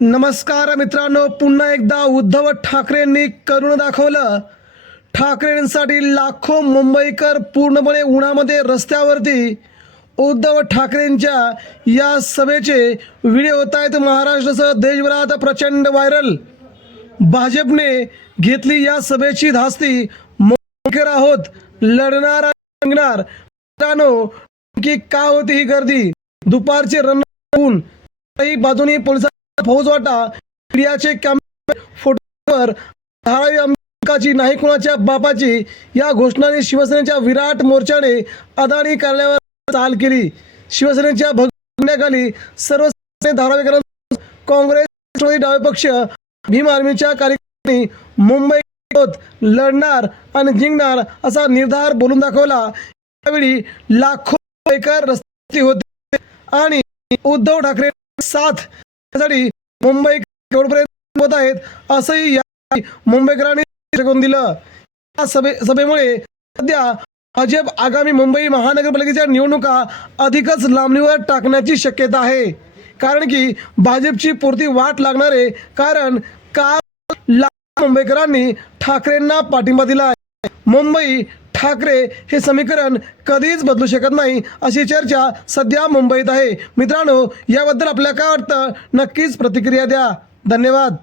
नमस्कार मित्रांनो पुन्हा एकदा उद्धव ठाकरेंनी करून दाखवलं. ठाकरेंसाठी लाखो मुंबईकर पूर्णपणे उन्हामध्ये रस्त्यावरती उद्धव ठाकरेंच्या या सभेचे व्हिडिओ होत आहेत. महाराष्ट्रासह देशभरात प्रचंड व्हायरल. भाजपने घेतली या सभेची धास्ती. मुंबईकर आहोत लढणार रंगणार मित्रांनो की का होती ही गर्दी? दुपारचे रन होऊन पोलिसांनी फौज वाटा मीडियाचे कॅमेरे फोटोवर धारावी अंकाची नाही कुणाच्या बापाची या घोषणाने शिवसेनेच्या विराट मोर्चाने अदानी कार्यालयावर चाल केली. शिवसेनेच्या भगण्याखाली सर्व धारावीकरांना काँग्रेस राष्ट्रवादी डावे पक्ष भीम आर्मीच्या कार्यकर्त्यांनी मुंबई लढणार आणि जिंकणार असा निर्धार बोलून दाखवला. यावेळी लाखो मुंबईकर रस्ते होते आणि उद्धव ठाकरे साथ साठी मुंबई केवढपर्यंत होत आहेत असंही या मुंबईकरांनी करून दिलं. या सभे सभेमुळे सध्या अजब आगामी मुंबई महानगरपालिकेच्या निवडणुका अधिकच लांबणीवर टाकण्याची शक्यता आहे. कारण की भाजपची पुरती वाट लागणारे कारण काल मुंबईकरांनी ठाकरेंना पाठिंबा दिला आहे. मुंबई ठाकरे हे समीकरण कधीच बदलू शकत नाही अशी चर्चा सध्या मुंबईत आहे. मित्रांनो याबद्दल आपल्याला काय वाटतं? नक्कीच प्रतिक्रिया द्या. धन्यवाद.